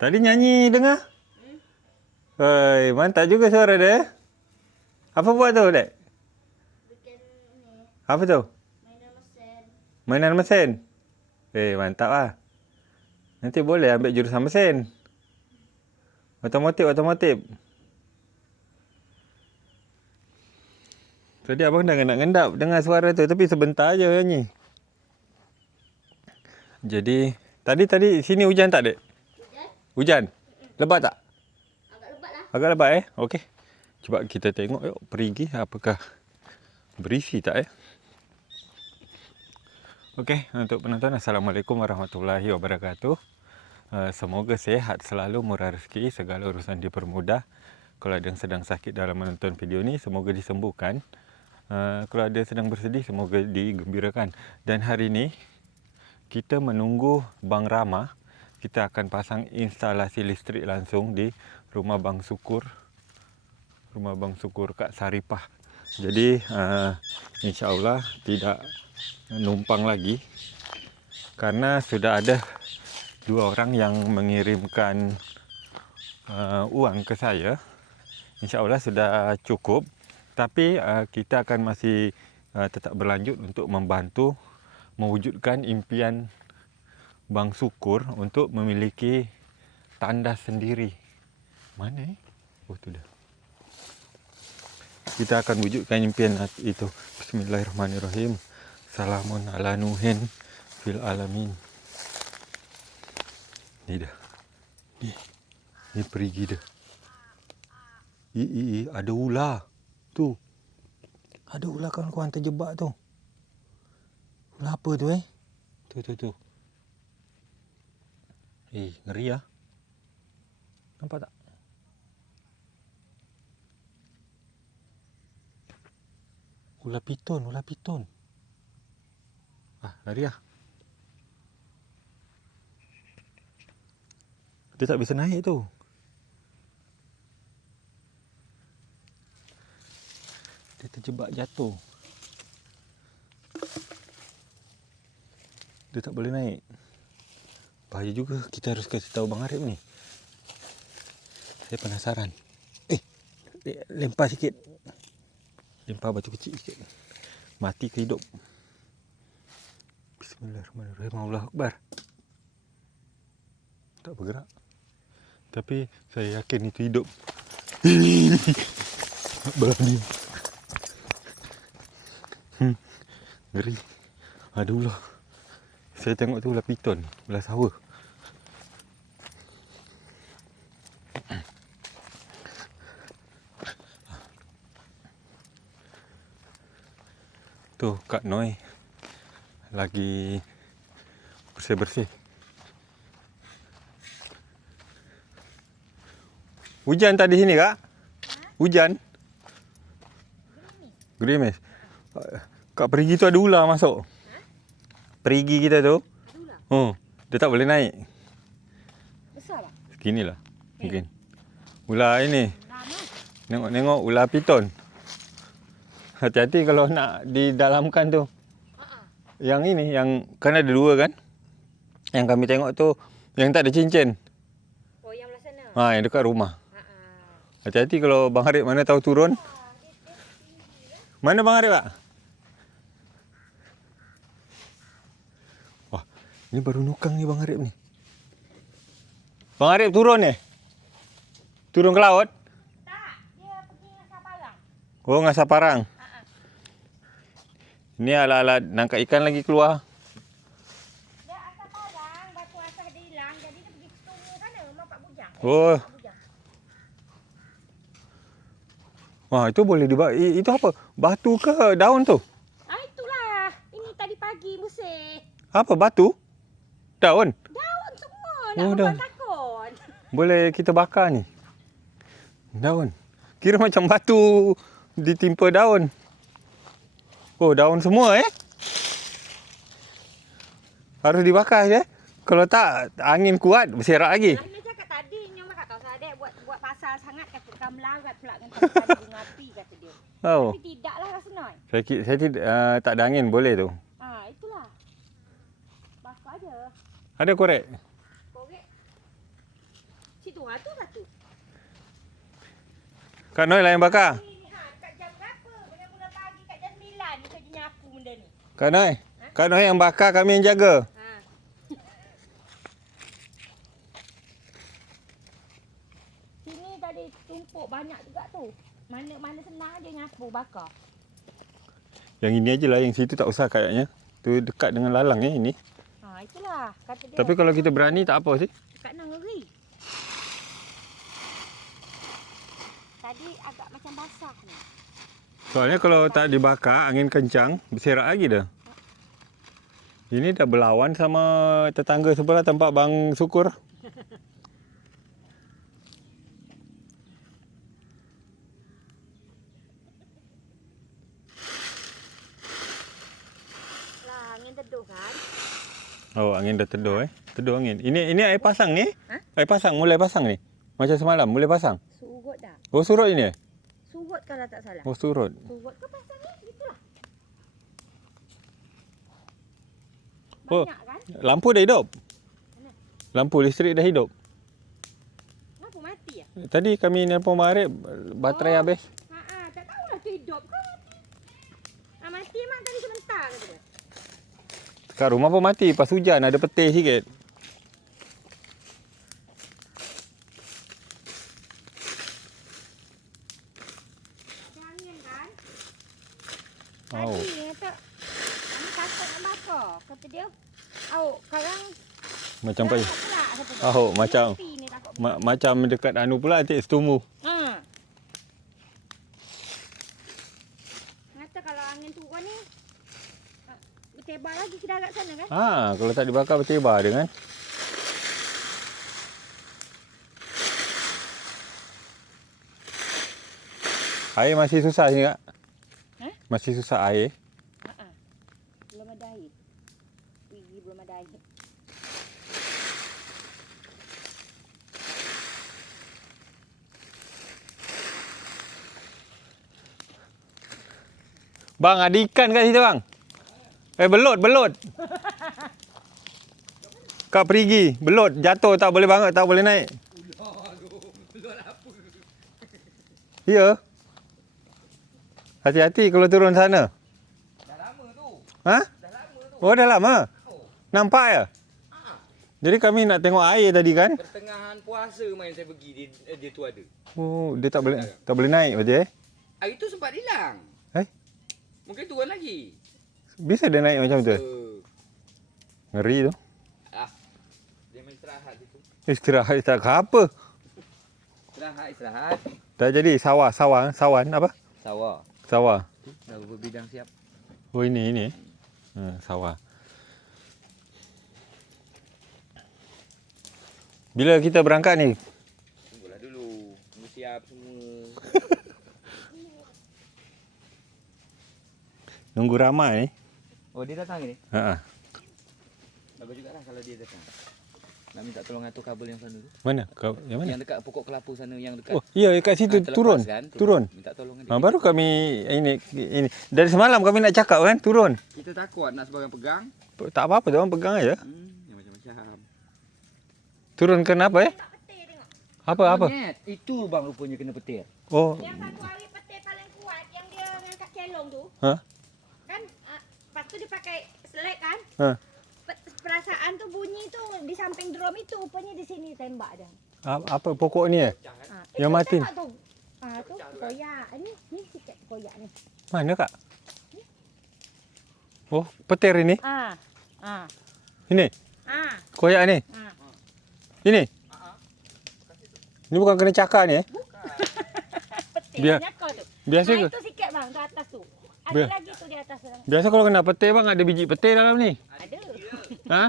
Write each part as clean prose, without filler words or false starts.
Tadi nyanyi dengar? Hei, mantap juga suara dia. Apa buat tu, Dek? Bikin ni. Apa tu? Mainan mesin. Mainan mesin? Mantap lah. Nanti boleh ambil jurusan mesin. Otomotif. Tadi abang dah ngendap dengar suara tu, tapi sebentar je nyanyi. Jadi, tadi sini hujan tak, Dek? Hujan? Lebat tak? Agak lebat lah. Agak lebat Okey. Cuba kita tengok yuk perigi apakah berisi tak Okey, untuk penonton, Assalamualaikum warahmatullahi wabarakatuh. Semoga sihat selalu, murah rezeki, segala urusan dipermudah. Kalau ada yang sedang sakit dalam menonton video ni, semoga disembuhkan. Kalau ada yang sedang bersedih, semoga digembirakan. Dan hari ni kita menunggu Bang Rama. Kita akan pasang instalasi listrik langsung di rumah Bang Sukur. Rumah Bang Sukur kat Saripah. Jadi insya-Allah tidak numpang lagi. Karena sudah ada 2 orang yang mengirimkan uang ke saya. InsyaAllah sudah cukup. Tapi kita akan masih tetap berlanjut untuk membantu mewujudkan impian Bang Sukur untuk memiliki tandas sendiri. Mana Oh, tu dah. Kita akan wujudkan impian itu. Bismillahirrahmanirrahim. Salamun ala nuhin fil alamin. Ni dah. Ni perigi dah. Ada ular. Tu. Ada ular kawan-kawan terjebak tu. Ular apa tu Tu. Ngeri lah. Nampak tak? Ular piton. Lari lah. Dia tak bisa naik tu. Dia terjebak jatuh. Dia tak boleh naik. Bahaya juga, kita harus kasih tahu Bang Arif ni. Saya penasaran. Lempar sikit. Lempar batu kecil sikit. Mati ke hidup. Bismillahirrahmanirrahim. Allahu Akbar. Tak bergerak. Tapi saya yakin itu hidup. Belah dia. Ngeri. Ada ular. Saya tengok tu ular piton, ular sawa. Tu Kak Noi lagi bersih-bersih. Hujan tadi sini, Kak? Hujan? Gerimis. Kat perigi tu ada ular masuk. Perigi kita tu. Ada ular? Dia tak boleh naik. Besar tak? Seginilah mungkin. Ular ini. Lama. Tengok ular piton. Hati-hati kalau nak didalamkan tu. Yang ini, yang kan ada 2 kan? Yang kami tengok tu, yang tak ada cincin. Oh, yang belah sana? Yang dekat rumah. Hati-hati kalau Bang Arif mana tahu turun. Mana Bang Arif, Pak? Wah, ni baru nukang ni Bang Arif ni. Bang Arif turun ni? Turun ke laut? Tak, dia pergi ngasah parang. Oh, ngasah parang. Ni alat-alat nangkap ikan lagi keluar. Dia asah parang, batu asah dia hilang. Jadi dia pergi ke sungai sana, mapak bujang. Oh. Bujang. Wah, itu boleh dibawa. Itu apa? Batu ke daun tu? Itulah. Ini tadi pagi musik. Apa batu? Daun? Daun semua. Oh, Nak daun. takut. Boleh kita bakar ni. Daun. Kira macam batu ditimpa daun. Oh, daun semua Harus dibakar je. Kalau tak, angin kuat, berserak lagi. Dia cakap tadi, Nyoma kat tahu saya buat pasal sangat kata kan melarat pula dengan tadi bunga api kata dia. Oh. Tapi tidaklah rasanya. Saya tak ada angin, boleh tu. Itulah. Bakar aja. Ada korek? Korek. tu. Ha tu satu. Kak Noi lah yang bakar. Ni kat jam berapa? Mula-mula pagi kat jam 9 ni kerja nyapu benda ni. Kak Noi. Kak Noi yang bakar, kami yang jaga. Ha. Sini tadi tumpuk banyak juga tu. Mana senang aja nyapu bakar. Yang ini aje lah, yang situ tak usah kayaknya. Tu dekat dengan lalang ini. Ha, itulah kata dia. Tapi kalau kita berani tak apa sih. Dekat nang ngeri. Tadi agak macam basah ni. Soalnya kalau tak dibakar, angin kencang, berserak lagi dah. Ini dah berlawan sama tetangga sebelah tempat Bang Syukur. Lah, angin teduh kan? Oh, angin dah teduh Teduh angin. Ini air pasang ni? Ha? Air pasang, mulai pasang ni? Macam semalam, mulai pasang? Surut dah. Oh, surut ini? Surut kalau tak salah. Oh, surut. Surut ke pasang ni? Gitulah. Oh. Banyak kan? Lampu dah hidup? Mana? Lampu listrik dah hidup? Lampu mati ya? Tadi kami nelpon Marib, baterai habis. Tak tahulah tu hidup ke mati. Mati memang tadi sebentar kata dia. Kat rumah pun mati, pas hujan ada petir sikit. Ada angin kan? Oh. Tadi dia kata, kami takut nak bakar. Kata dia, sekarang Macam apa? pula. Kata dia. Oh, macam Api ni takut macam dekat anu pula, Cik Setumu. Kata kalau angin turun ni, bertebar lagi ke darat sana kan? Kalau tak dibakar bertebar dia kan. Air masih susah ni, Kak. Masih susah air. Belum ada air. Belum ada air. Bang, ada ikan kat situ, bang. Belut. Kak perigi, belut jatuh tak boleh banget, tak boleh naik. Belut apa? Ya. Hati-hati kalau turun sana. Dah lama tu. Ha? Dah lama tu. Oh, dah lama. Oh. Nampak ya? Ha. Jadi kami nak tengok air tadi kan? Pertengahan puasa main saya pergi dia tu ada. Oh, dia tak boleh naik betul Air tu sempat hilang. Mungkin turun lagi. Bisa dia naik macam tu? Ngeri tu. Dia main istirahat situ. Istirahat tak ke apa? Istirahat. Dah jadi sawan apa? Sawah. Sawah. Dah beberapa bidang siap. Oh ini. Sawah. Bila kita berangkat ni? Tunggulah dulu. Tunggu siap semua. Nunggu ramai ni. Oh, dia datang ni? Ha. Bagus jugalah kalau dia datang. Nak minta tolong atur kabel yang sana tu. Mana? Yang mana? Yang dekat pokok kelapa sana, yang dekat. Oh, iya kat situ terlepas kan? turun. Minta tolong dia. Baru kami ini dari semalam kami nak cakap kan turun. Kita takut nak sebarang pegang. Tak apa-apa tu orang pegang aja. Yang macam-macam. Turun kenapa Tak petir tengok. Apa? Monyet. Itu bang rupanya kena petir. Oh. Yang satu hari petir paling kuat yang dia ngangkat kelong tu. Ha? Kan lepas tu dia pakai selek kan? Ha. Perasaan tu bunyi tu di samping drum itu rupanya di sini tembak dia. Apa pokok ni Yang mati. Tembak tu. Tu koyak. Ni sikit koyak ni. Mana kak? Oh, petir ini. Ini. Koyak ni. Ini. Ini bukan kena cakar ni Petir nyakar tu. Biasa ke? Itu sikit bang, tu atas tu. Ada Biar- lagi tu di atas tu. Biasa kalau kena petir bang ada biji petir dalam ni. Ada. Ha?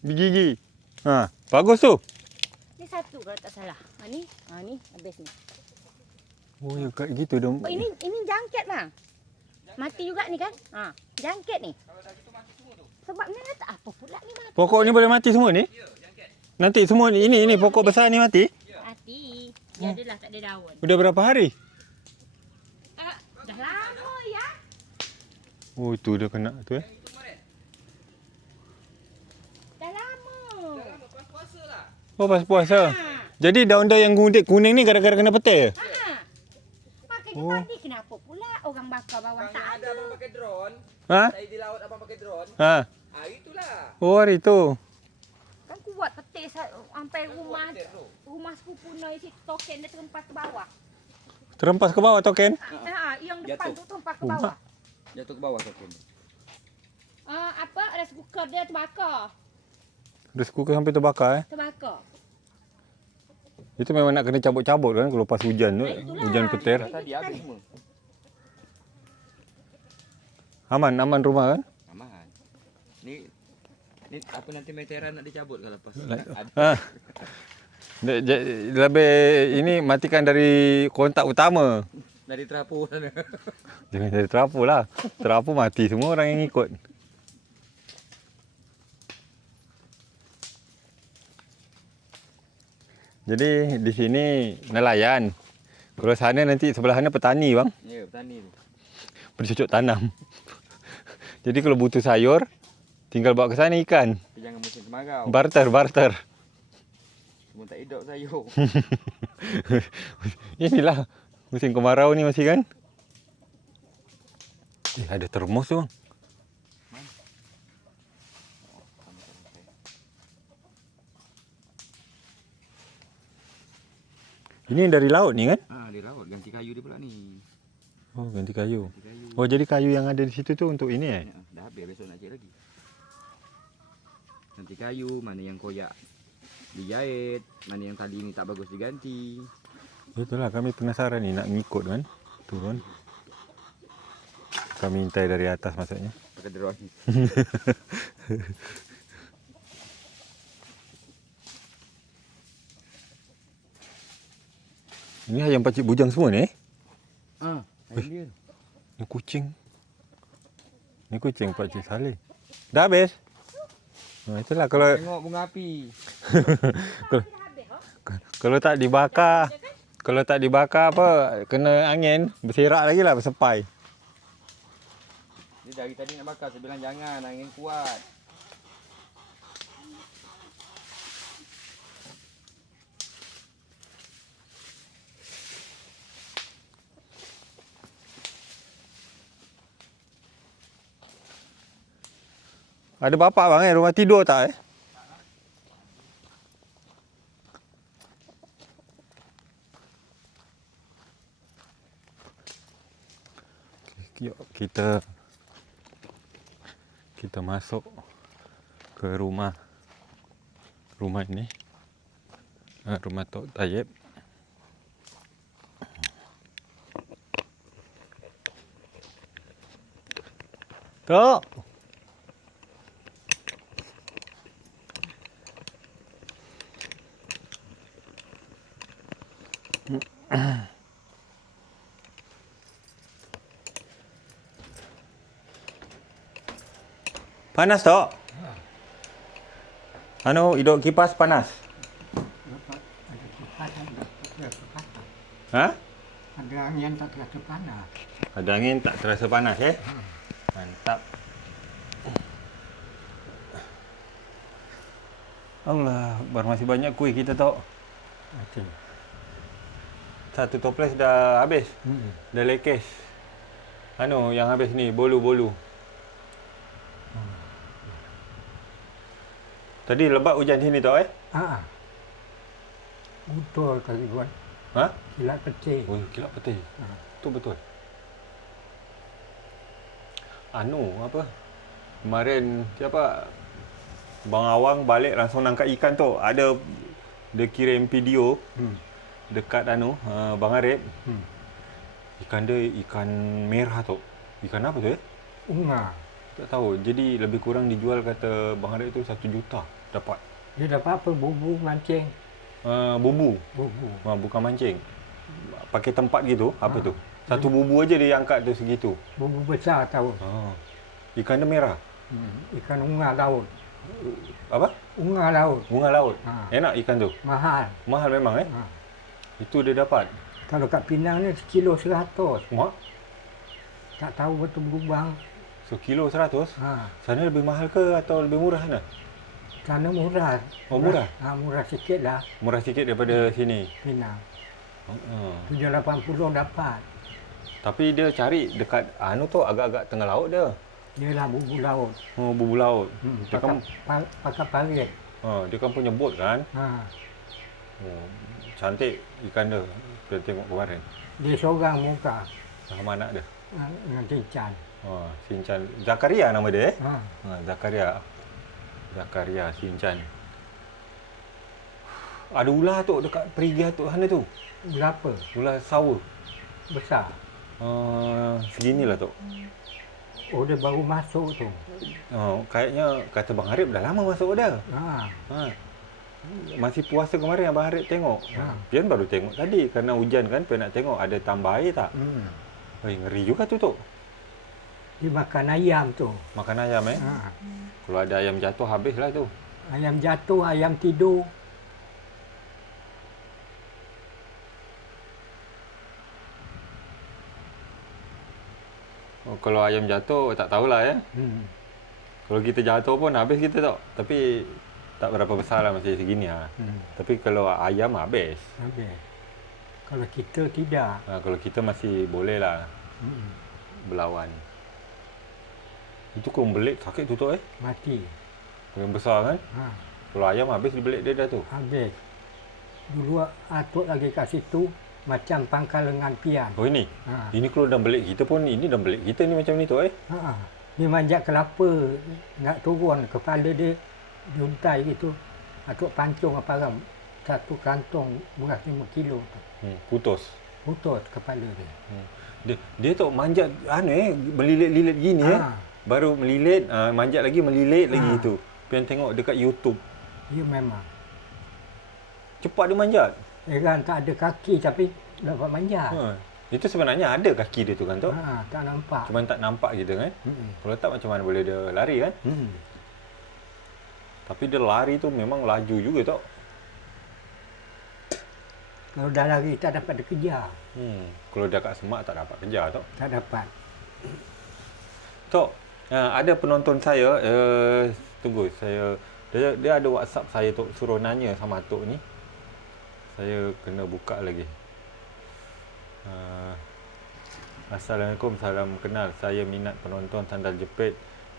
Biji. Ha, bagus tu. Ni satu kalau tak salah. Ni habis ni. Oh, ya kat gitu dong. Oh, ini jangkit bang. Mati juga ni kan? Jangkit ni. Sebab ni tak apa pula ni mati. Pokok ni boleh mati semua ni? Nanti semua ni ini pokok besar ni mati? Mati. Dia adalah tak ada daun. Udah berapa hari? Dah lama ya. Oh, itu dia kena tu Dah lama. Pas puasa lah. Oh, pas puasa. Ha. Jadi daun-daun yang kuning ni kadang-kadang kena petai? Ha. Makanya Oh. tadi kenapa pula orang bakar bawang tak ada. abang pakai drone. Ha? Saya di laut abang pakai drone. Ha. Itulah. Oh, hari tu. Kan kuat petik sampai rumah Petik tu. rumah sepupu Noi si token dia terempas ke bawah. Terempas ke bawah token? Yang depan Jatuh. tu terempas ke bawah. Jatuh ke bawah token. Apa rice cooker dia terbakar. Rice cooker sampai terbakar Terbakar. Itu memang nak kena cabut-cabut kan kalau pas hujan tu. Itulah. Hujan petir. Tadi habis semua. Aman rumah kan? Aman. Ni apa nanti meteran nak dicabut kalau lepas. Ha. Lebih ini matikan dari kontak utama. Dari terapu sana. Jangan dari terapu lah. Terapu mati semua orang yang ikut. Jadi di sini nelayan. Kalau sana nanti sebelah sana petani bang. Ya, petani tu. Bercocok tanam. Jadi kalau butuh sayur, tinggal bawa ke sana ikan. Tapi jangan musim kemarau. Barter. Semua tak hidup sayur. Inilah musim kemarau ni masih kan. Ada termos tu bang. Ini dari laut ni kan? Di laut ganti kayu dia pula ni. Oh, ganti kayu. Ganti kayu. Oh, jadi kayu yang ada di situ tu untuk ini Ya, dah habis besok nak cek lagi. Ganti kayu, mana yang koyak dijahit, mana yang tali ni tak bagus diganti. Itulah kami penasaran ni nak ngikut kan. Turun. Kami intai dari atas maksudnya. Pakai drone. Ini ayam pacik bujang semua ni. Ayam dia. Ni kucing. Ni kucing Pakcik Saleh. Dah habis? Itulah kalau Tengok bunga api. kalau tak dibakar. Kalau tak dibakar apa kena angin, berserak lagi lah bersepai. Dia dari tadi nak bakar, saya bilang jangan, angin kuat. Ada bapak bang rumah tidur tak Yuk kita masuk ke rumah ini. Rumah Tok Tayyib. Tok. Panas Tok? Hidup kipas panas? Ha? Ada angin tak terasa panas. Ada angin tak terasa panas Mantap. Allah, masih banyak kuih kita Tok. Okey. Satu toples dah habis. Dah lekes. Yang habis ni bolu-bolu. Tadi lebat hujan sini Tok Betul kali buat Ha? kilat peti. Oh, kilap betul. Tu betul. Apa? Kemarin siapa? Bang Awang balik langsung nangkap ikan tu. Dia kirim video dekat Bang Arif. Ikan dia ikan merah tu. Ikan apa tu Unga. Tak tahu. Jadi lebih kurang dijual kata Bang Arif tu 1 juta dapat. Dia dapat apa? Bubu mancing. Bubu. Bubu. Bukan mancing. Pakai tempat gitu. Apa tu? Satu bubu aja dia angkat tu segitu. Bubu besar tahu. Ikan dia merah. Ikan unga laut. Apa? Unga laut. Bunga laut. Enak ikan tu. Mahal. Mahal memang Itu dia dapat. Kalau kat Penang ni sekilo 100. Mak, Tak tahu betul berubah. sekilo 100. Ha. Sana lebih mahal ke atau lebih murah sana? Sana murah. Oh, murah? Murah sikit lah. Murah sikit daripada sini. Pinang. Uh-uh. 780 dapat. Tapi dia cari dekat tu agak-agak tengah laut dia. Dia lah bubu laut. Oh, bubu laut. Dia kan Pakai parit. dia kan punya bot kan. Oh, cantik ikan dia. Kita tengok kemarin. Dia seorang muka. Sama anak dia. Dengan Cinchan. Sinchan. Zakaria nama dia Zakaria. Zakaria Sinchan. Ada ular tu dekat perigi atuk sana tu. Ular apa? Ular sawa. Besar. Seginilah tu. Oh, dia baru masuk tu. Kayaknya kata Bang Harip dah lama masuk dah. Masih puasa kemarin Abang Harip tengok. Pian baru tengok tadi kerana hujan kan, pian nak tengok ada tambah air tak. Ngeri juga tu. Dia makan ayam tu. Makan ayam Kalau ada ayam jatuh habislah tu. Ayam jatuh, ayam tidur. Kalau ayam jatuh tak tahulah ya. Kalau kita jatuh pun habis kita tak. Tapi tak berapa besar lah, masih segini lah. Tapi kalau ayam habis. Kalau kita tidak. Kalau kita masih boleh lah berlawan. Itu kumbelit sakit tu Mati. Yang besar kan. Kalau ayam habis dibelit dia dah tu. Habis. Dulu atuk lagi kat situ macam pangkal lengan pian. Oh ini? Ini kalau dah belit kita pun, ini dah belit kita ni macam ni tu Dia manjat kelapa nak turun, kepala dia diuntai gitu. Atuk pancung apa satu kantong beras 5 kilo tu. Putus Kepala dia. Dia tu manjat melilit-lilit gini baru melilit, manjat lagi melilit lagi tu. Pian tengok dekat YouTube. Dia memang cepat dia manjat. tak ada kaki tapi dapat manjat. Itu sebenarnya ada kaki dia tu kan tu. Tak nampak. Cuma tak nampak kita kan. Kalau tak macam mana boleh dia lari kan. Tapi dia lari tu memang laju juga tu. Kalau dah lari tak dapat dia kejar. Kalau dah kat semak tak dapat kejar tu. Tak dapat. Tok, ada penonton saya, tunggu saya, dia ada WhatsApp saya Tok, suruh nanya sama Tok ni. Saya kena buka lagi. Assalamualaikum, salam kenal. Saya minat penonton sandal jepit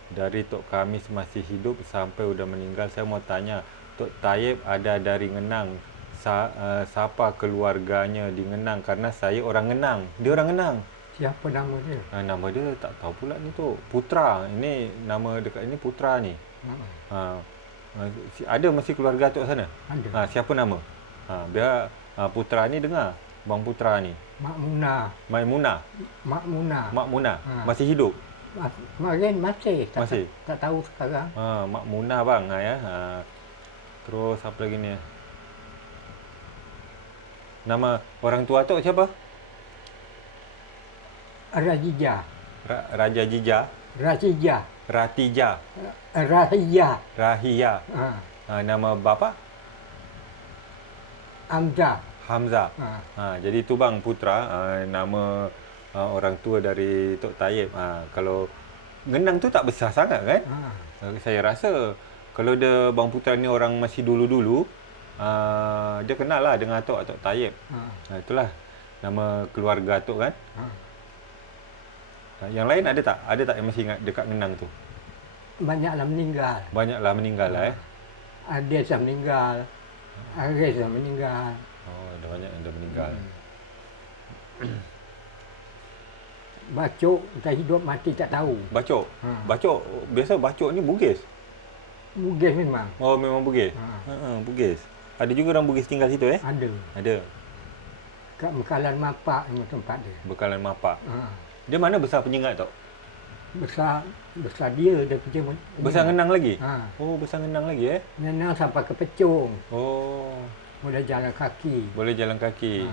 dari Tok Kamis masih hidup sampai sudah meninggal. Saya mau tanya, Tok Taib ada dari Ngenang. Siapa keluarganya di Ngenang? Karena saya orang Ngenang. Dia orang Ngenang. Siapa nama dia? Nama dia tak tahu pula ni tu. Putra. Ini nama dekat ini Putra ni. Ada mesti keluarga Tok sana? Ada. Siapa nama? Biar Putra ni dengar. Bang Putra ni. Maimunah. Makmunah. Masih hidup? Kemarin masih. Masih? Tak tahu sekarang. Makmunah bang. Terus apa lagi ni? Nama orang tua Tok siapa? Rajija. Raja Jija. Rajija. Ratija. Rahia. Nama bapa? Hamzah. Jadi tu bang Putra, nama orang tua dari Tok Taib. Kalau Ngenang tu tak besar sangat kan? Saya rasa kalau dia bang Putra ni orang masih dulu-dulu, dia kenal lah dengan Tok Taib. Itulah nama keluarga Tok kan? Yang lain ada tak? Ada tak yang masih ingat dekat Ngenang tu? Banyaklah meninggal. Banyaklah meninggal lah Ades dah meninggal. Aris dah meninggal. Dah banyak yang dah meninggal. Bacok dah hidup mati tak tahu. Bacok? Bacok, biasa bacok ni Bugis? Bugis memang. Oh, memang Bugis? Bugis. Ada juga orang Bugis tinggal situ Ada. Kat Bekalan Mapak ni tempat dia. Bekalan Mapak. Dia mana besar penyengat Tok? Besar dia kerja. Besar Ngenang lagi? Oh, besar Ngenang lagi Ngenang sampai ke Pecung. Oh. Boleh jalan kaki. Boleh jalan kaki.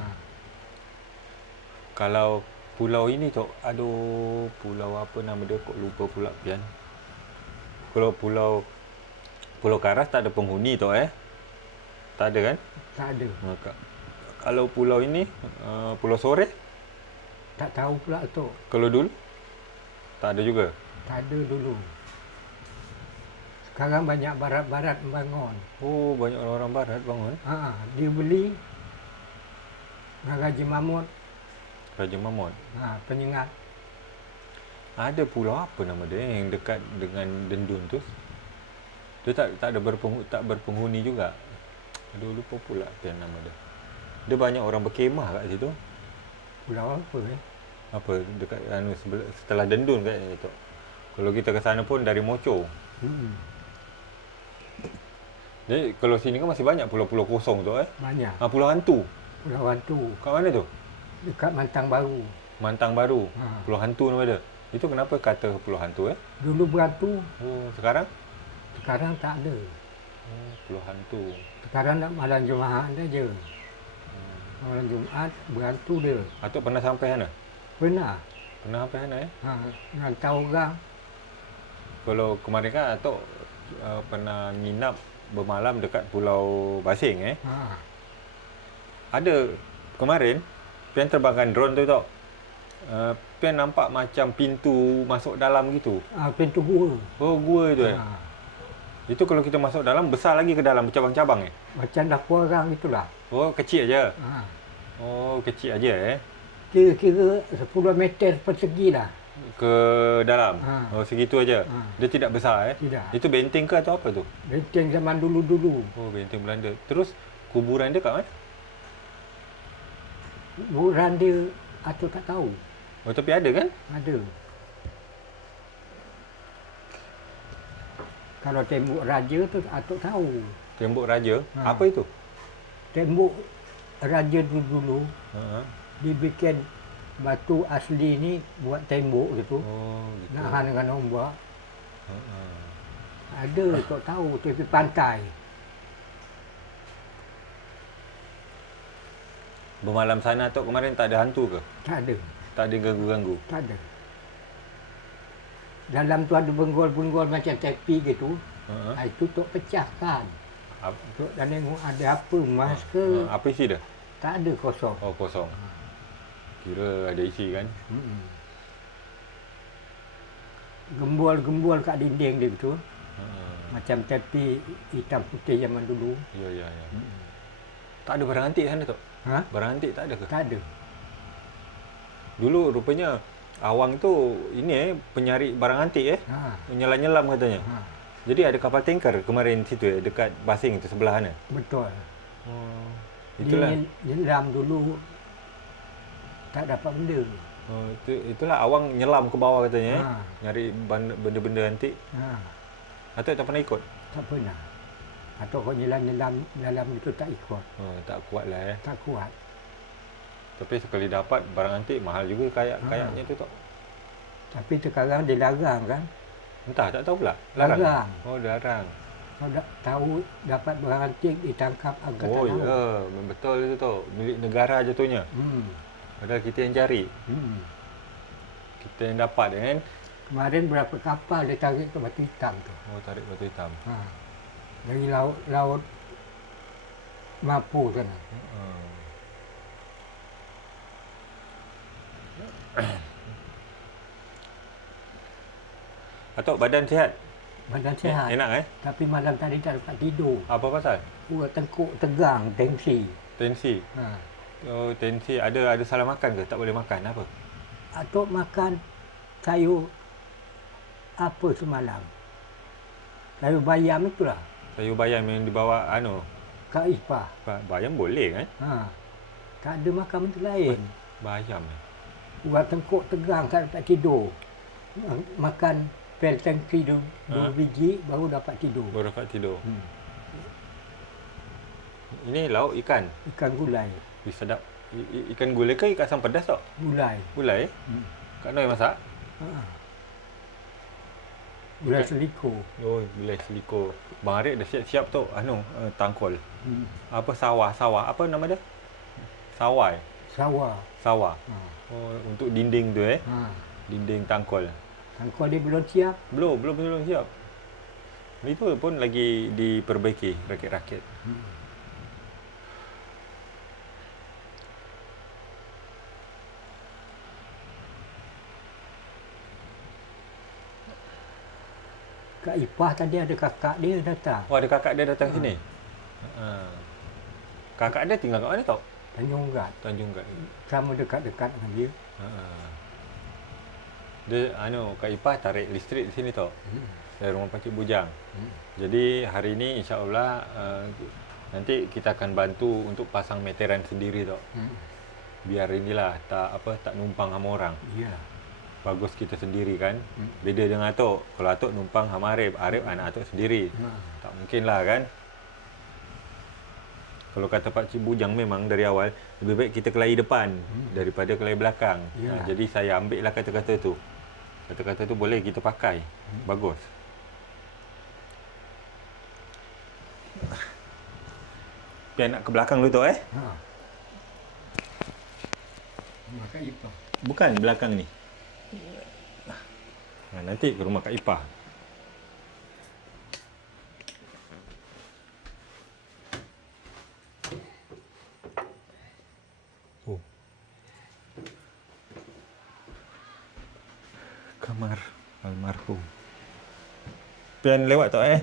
Kalau pulau ini Tok, aduh, pulau apa nama dia, kok lupa pula pian. Kalau Pulau Karas tak ada penghuni Tok Tak ada kan? Tak ada. Kalau pulau ini, Pulau Sore? Tak tahu pula tu. Kalau dulu? Tak ada juga? Tak ada dulu. Sekarang banyak barat-barat membangun. Oh, banyak orang-orang barat bangun. Dia beli dengan Raja Mahmud, Raja Mahmud. penyengat. Ada pulau apa nama dia yang dekat dengan Dendun tu? Dia tak ada berpenghuni juga. Aduh, lupa pula apa yang nama dia. Dia banyak orang berkemah kat situ. Pulau apa Apa dekat setelah Dendun kat situ. Kalau kita ke sana pun dari Mocho. Jadi kalau sini kan masih banyak pulau-pulau kosong tu Banyak. Pulau Hantu. Pulau Hantu Kat mana tu? dekat Mantang Baru. Mantang Baru. Ha. Pulau Hantu nama dia. Itu kenapa kata Pulau Hantu Dulu berhantu, Oh, sekarang? sekarang tak ada. Oh, Pulau Hantu. Sekarang nak malam Jumaat saja. Malam Jumaat berhantu dia. Atuk pernah sampai sana? Pernah. Pernah sampai sana Ngantau orang. Kalau kemarin kan Atuk pernah nginap bermalam dekat Pulau Basing Ada kemarin Pian terbangkan drone tu tau. Pian nampak macam pintu masuk dalam gitu. Pintu gua. Oh, gua tu Itu kalau kita masuk dalam besar lagi ke dalam bercabang-cabang Macam dapur orang itulah. Oh, kecil aja. Oh, kecil aja Kira-kira 10 meter persegi lah. Ke dalam. Oh, segitu aja. Dia tidak besar Tidak. Itu benteng ke atau apa tu? Benteng zaman dulu-dulu. Oh, benteng Belanda. Terus kuburan dia kat mana? Buran dia Atuk tak tahu. Oh, tapi ada kan? Ada. Kalau tembok raja tu Atuk tahu. Tembok Raja. Ha. Apa itu? Tembok raja dulu Ha. dibikin batu asli ni buat tembok gitu. Oh, gitu. Nahan dengan ombak. Ha. Ada tak tahu tepi pantai. Bermalam sana tu kemarin tak ada hantu ke? Tak ada. Tak ada ganggu-ganggu? Tak ada. Dalam tu ada benggol-benggol macam tepi gitu. Ha. Itu tok pecahkan. Tok dan tengok ada apa emas ke. Apa isi dia? Tak ada kosong. Oh, kosong. Kira ada isi kan? Gembul-gembul kat dinding dia gitu. Ha. Macam tepi hitam putih zaman dulu. Ya. Tak ada barang antik sana tu? Barang antik tak ada ke? Tak ada. Dulu rupanya Awang tu ini penyari barang antik Menyelam-nyelam katanya. Jadi ada kapal tanker kemarin situ dekat Basing tu sebelah sana. Betul. Oh, Itulah. itulah. Dia nyelam dulu tak dapat benda. Oh, itulah Awang nyelam ke bawah katanya nyari benda-benda antik. Atau tak pernah ikut? Tak pernah. Atau kau nyelam-nyelam dalam itu tak ikut. Oh, tak kuat lah Tak kuat. Tapi sekali dapat barang antik mahal juga kayaknya tu tak. Tapi sekarang dia larang kan. Entah, tak tahu pula. Larang. Oh, larang. Kau tahu dapat barang antik ditangkap Angkatan Oh, Laut. ya. Betul itu tu. Milik negara jatuhnya. Padahal kita yang cari. Kita yang dapat kan. Kemarin berapa kapal dia tarik ke Batu Hitam tu. Oh, tarik batu hitam. Dari laut Mapu sana. Atok badan sihat? Badan sihat. Enak Tapi malam tadi tak dapat tidur. Apa pasal? Tengkuk tegang, tensi. Tensi. Oh, tensi. Ada salah makan ke? Tak boleh makan apa? Atuk makan sayur apa semalam? Sayur bayam itulah. Sayur bayam yang dibawa Kak Ipah. Bayam boleh kan? Tak ada makan benda lain. Bayam Buat tengkuk tegang tak dapat tidur. Makan pel tangki dua biji baru dapat tidur. Baru dapat tidur. Ini lauk ikan. Ikan gulai. Sedap. Ikan gulai ke ikan asam pedas tak? Gulai. Gulai? Kak Noi masak? Gulai seliko. Oh, gulai seliko. Bang Arif dah siap-siap tu. Tangkol. Apa sawah? Apa nama dia? Sawai. Sawah. Oh, untuk dinding tu Dinding tangkol. Tangkol dia belum siap. Belum siap. Itu pun lagi diperbaiki rakit-rakit. Kak Ipah tadi ada kakak dia datang. Oh, ada kakak dia datang sini? Kakak dia tinggal kat mana tau? Tanjung Gat. Tanjung Gat. Sama dekat-dekat dengan dia. Dia Kak Ipah tarik listrik di sini tau. Dari rumah Pakcik Bujang. Jadi hari ini insya-Allah nanti kita akan bantu untuk pasang meteran sendiri tau. Biar inilah tak numpang sama orang. Ya. Bagus kita sendiri kan. Beda dengan Atok. Kalau Atok numpang sama Arif, anak Atok sendiri. Tak mungkin lah kan. Kalau kata Pakcik Bujang memang dari awal lebih baik kita kelahi depan daripada kelahi belakang. Ya. Jadi saya ambil lah kata-kata tu. Kata-kata tu boleh kita pakai. Bagus. Pian nak ke belakang dulu tu Rumah Kak Ipah. Bukan belakang ni. Nanti ke rumah Kak Ipah. Oh. Kamar almarhum. Pian lewat tak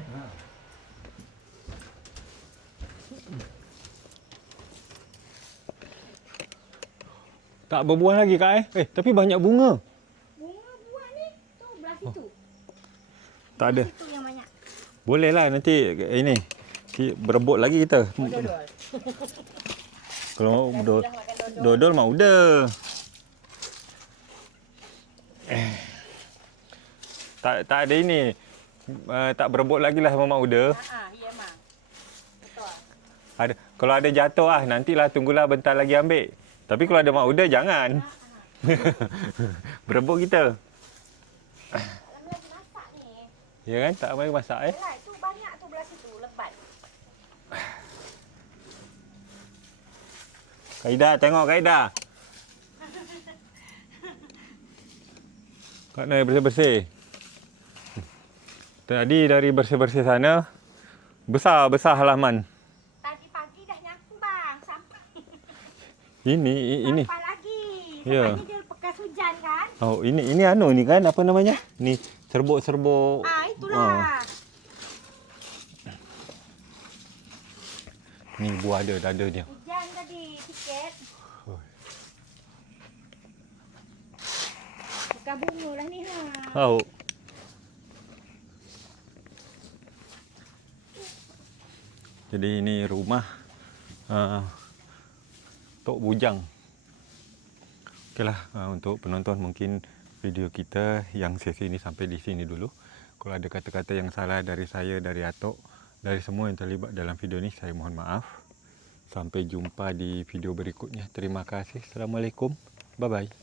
Tak berbuah lagi Kak tapi banyak bunga. Bunga buah ni. Tu belah situ. Tak ada. Situ yang banyak. Boleh lah nanti ini berebut lagi kita. Dodol. Kalau Dah makan dodol. dodol mah udah. Tak ada ini. Tak berebut lagi lah sama Mak Uda. Ya mak. Betul. Kalau ada jatuh nantilah tunggulah bentar lagi ambil. Tapi kalau ada Mak Uda jangan. Berebut kita. Lama lagi masak ni. Ya kan? Tak mari masak Yalah, itu banyak tu belah situ lebat. Kaida tengok Kaida. Kak Nai bersih-bersih. Tadi dari bersih-bersih sana besar halaman. Tadi pagi dah nyapu bang, sampai. Ini. Sampai lagi. Ya. Sebab ni dia bekas hujan kan? Oh, ini ni kan apa namanya? Ni serbuk-serbuk. Itulah. Ni buah dia, dada dia. Hujan tadi sikit. Bukan bunga lah ni Tahu. Jadi ini rumah Tok Bujang. Okeylah, untuk penonton mungkin video kita yang sesi ini sampai di sini dulu. Kalau ada kata-kata yang salah dari saya, dari Atok, dari semua yang terlibat dalam video ini, saya mohon maaf. Sampai jumpa di video berikutnya. Terima kasih. Assalamualaikum. Bye-bye.